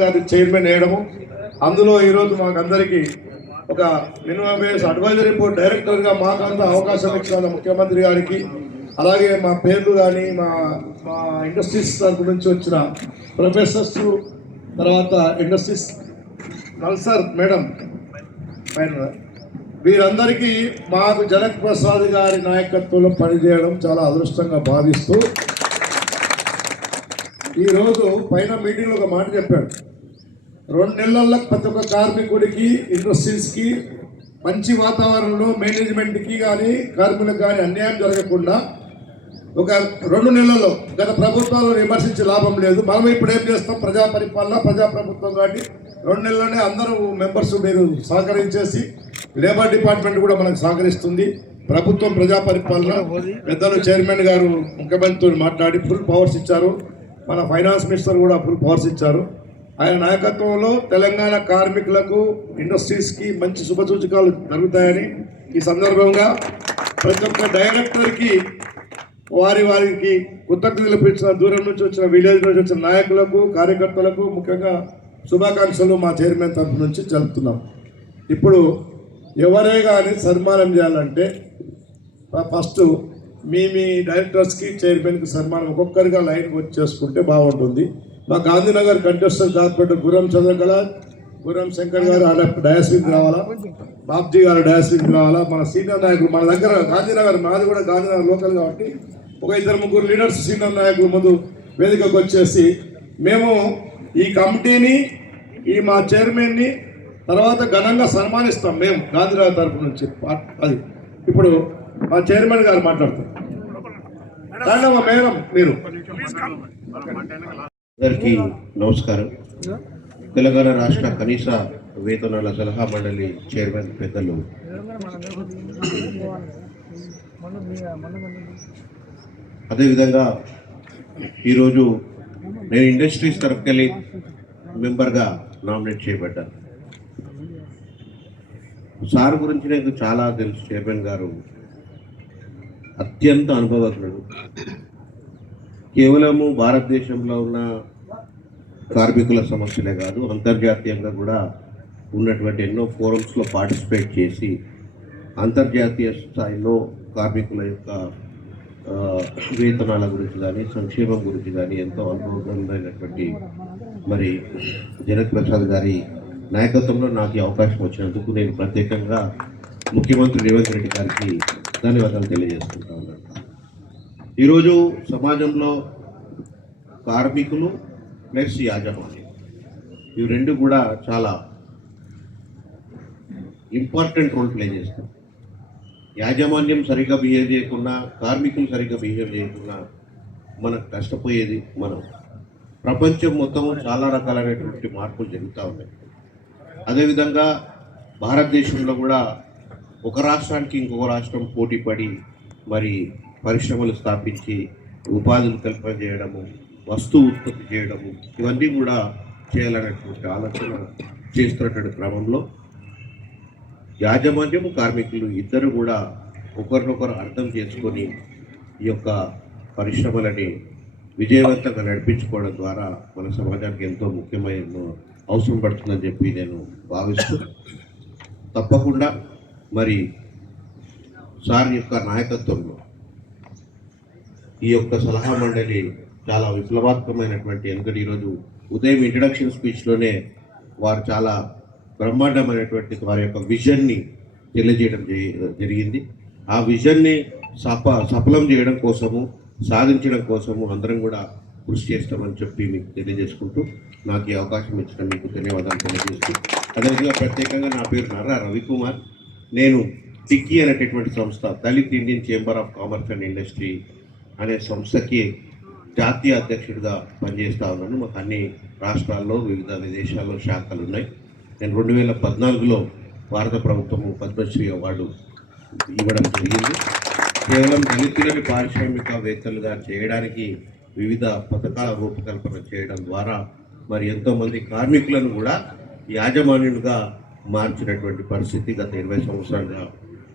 గారి చైర్మన్ వేయడము, అందులో ఈరోజు మాకందరికీ ఒక మినిమం వేస్ అడ్వైజరీ బోర్డ్ డైరెక్టర్గా మాకంతా అవకాశం ఇచ్చిన ముఖ్యమంత్రి గారికి, అలాగే మా పేర్లు కానీ మా మా ఇండస్ట్రీస్ తరపు నుంచి వచ్చిన ప్రొఫెసర్స్, తర్వాత ఇండస్ట్రీస్ నల్సర్ మేడం వీరందరికీ మాకు జనక్ ప్రసాద్ గారి నాయకత్వంలో పనిచేయడం చాలా అదృష్టంగా భావిస్తూ, ఈరోజు పైన మీటింగ్లో ఒక మాట చెప్పాడు. 2 నెలల్లో ప్రతి ఒక్క కార్మికుడికి, ఇండస్ట్రీస్కి మంచి వాతావరణంలో మేనేజ్మెంట్కి కానీ కార్మికులకు కానీ అన్యాయం జరగకుండా ఒక 2 నెలల్లో, గత ప్రభుత్వాలను విమర్శించే లాభం లేదు, మనం ఇప్పుడు ఏం చేస్తాం, ప్రజా పరిపాలన ప్రజాప్రభుత్వం కాబట్టి 2 నెలల్లోనే అందరూ మెంబర్స్ మీరు సహకరించేసి, లేబర్ డిపార్ట్మెంట్ కూడా మనకు సహకరిస్తుంది. ప్రభుత్వం ప్రజా పరిపాలన పెద్దలు చైర్మన్ గారు ముఖ్యమంత్రితో మాట్లాడి ఫుల్ పవర్స్ ఇచ్చారు. మన ఫైనాన్స్ మినిస్టర్ కూడా ఫుల్ పవర్స్ ఇచ్చారు. ఆయన నాయకత్వంలో తెలంగాణ కార్మికులకు, ఇండస్ట్రీస్కి మంచి శుభసూచకాలు జరుగుతాయని ఈ సందర్భంగా ప్రతి ఒక్క డైరెక్టర్కి వారికి కృతజ్ఞతలు పిలిచిన, దూరం నుంచి వచ్చిన, విలేజ్ నుంచి వచ్చిన నాయకులకు, కార్యకర్తలకు ముఖ్యంగా శుభాకాంక్షలు మా చైర్మన్ తరఫు నుంచి జరుపుతున్నాం. ఇప్పుడు ఎవరే కానీ సన్మానం చేయాలంటే ఫస్ట్ మీ డైరెక్టర్స్కి, చైర్మన్కి సన్మానం ఒక్కొక్కరిగా లైన్ వచ్చి చేసుకుంటే బాగుంటుంది. మా గాంధీనగర్ కంటెస్టర్ కార్పొరేటర్ గుర్రం చంద్రకళ, గుర్రం శంకర్ గారు డయాస్విక్ రావాలా, బాబ్జీ గారు డయాస్విక్ రావాలా, మన సీనియర్ నాయకులు మన దగ్గర గాంధీనగర్, మాది కూడా గాంధీనగర్ లోకల్ కాబట్టి ఒక 2-3 లీడర్స్ సీనియర్ నాయకులు ముందు వేదికకు వచ్చేసి మేము ఈ కమిటీని, ఈ మా చైర్మన్ని తర్వాత ఘనంగా సన్మానిస్తాం మేము గాంధీనగర్ తరఫు నుంచి. అది ఇప్పుడు మా చైర్మన్ గారు మాట్లాడతారు. మేడం మీరు. అందరికీ నమస్కారం. తెలంగాణ రాష్ట్ర కనీస వేతనాల సలహా మండలి చైర్మన్ పెద్దలు, అదేవిధంగా ఈరోజు నేను ఇండస్ట్రీస్ తరఫుకెళ్ళి మెంబర్గా నామినేట్ చేయబడ్డాను. సార్ గురించి నాకు చాలా తెలుసు. చైర్మన్ గారు అత్యంత అనుభవజ్ఞుడు. కేవలము భారతదేశంలో ఉన్న కార్మికుల సమస్యలే కాదు, అంతర్జాతీయంగా కూడా ఉన్నటువంటి ఎన్నో ఫోరమ్స్లో పార్టిసిపేట్ చేసి అంతర్జాతీయ స్థాయిలో కార్మికుల యొక్క వేతనాల గురించి కానీ, సంక్షేమం గురించి కానీ ఎంతో అనుభవమైనటువంటి మరి జనక్ ప్రసాద్ గారి నాయకత్వంలో నాకు ఈ అవకాశం వచ్చినందుకు నేను ప్రత్యేకంగా ముఖ్యమంత్రి రేవంత్ రెడ్డి గారికి ధన్యవాదాలు తెలియజేసుకుంటా ఉన్నాను. ఈరోజు సమాజంలో కార్మికులు ప్లస్ యాజమాన్యం, ఇవి రెండు కూడా చాలా ఇంపార్టెంట్ రోల్ ప్లే చేస్తారు. యాజమాన్యం సరిగ్గా బిహేవ్ చేయకుండా, కార్మికులు సరిగ్గా బిహేవ్ చేయకుండా మనకు కష్టపోయేది మనం. ప్రపంచం మొత్తం చాలా రకాలైనటువంటి మార్పులు జరుగుతూ ఉన్నాయి. అదేవిధంగా భారతదేశంలో కూడా ఒక రాష్ట్రానికి ఇంకొక రాష్ట్రం పోటీపడి మరి పరిశ్రమలు స్థాపించి ఉపాధులు కల్పన చేయడము, వస్తువు ఉత్పత్తి చేయడము, ఇవన్నీ కూడా చేయాలనేటువంటి ఆలోచన చేస్తున్నటువంటి క్రమంలో యాజమాన్యము, కార్మికులు ఇద్దరు కూడా ఒకరినొకరు అర్థం చేసుకొని ఈ యొక్క పరిశ్రమలని విజయవంతంగా నడిపించుకోవడం ద్వారా మన సమాజానికి ఎంతో ముఖ్యమైన అవసరం పడుతుందని చెప్పి నేను భావిస్తూ, తప్పకుండా మరి సార్ యొక్క నాయకత్వంలో ఈ యొక్క సలహా మండలి చాలా విప్లవాత్మకమైనటువంటి, ఎందుకంటే ఈరోజు ఉదయం ఇంట్రడక్షన్ స్పీచ్లోనే వారు చాలా బ్రహ్మాండమైనటువంటి వారి యొక్క విజన్ని తెలియజేయడం జరిగింది. ఆ విజన్ని సఫలం చేయడం కోసము, సాధించడం కోసము అందరం కూడా కృషి చేస్తామని చెప్పి మీకు తెలియజేసుకుంటూ, నాకు ఈ అవకాశం ఇచ్చిన మీకు ధన్యవాదాలు తెలియజేస్తూ, అదేవిధంగా ప్రత్యేకంగా నా పేరు నర్రా రవికుమార్. నేను టిక్కీ అనేటటువంటి సంస్థ, Dalit Indian chamber of commerce and industry అనే సంస్థకి జాతీయ అధ్యక్షుడిగా పనిచేస్తూ ఉన్నాను. మాకు అన్ని రాష్ట్రాల్లో, వివిధ విదేశాల్లో శాఖలు ఉన్నాయి. నేను 2014లో భారత ప్రభుత్వము పద్మశ్రీ అవార్డు ఇవ్వడం జరిగింది. కేవలం దళితులని పారిశ్రామికవేత్తలుగా చేయడానికి వివిధ పథకాల రూపకల్పన చేయడం ద్వారా మరి ఎంతోమంది కార్మికులను కూడా యాజమాన్యులుగా మార్చినటువంటి పరిస్థితి గత 20 సంవత్సరాలుగా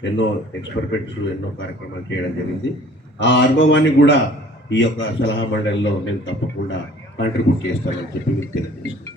ఎన్నో ఎక్స్పెరిమెంట్స్, ఎన్నో కార్యక్రమాలు చేయడం జరిగింది. ఆ అనుభవాన్ని కూడా ఈ యొక్క సలహా మండలిలో నేను తప్పకుండా కాంట్రిబ్యూట్ చేస్తానని చెప్పి మీకు తెలియజేస్తాను.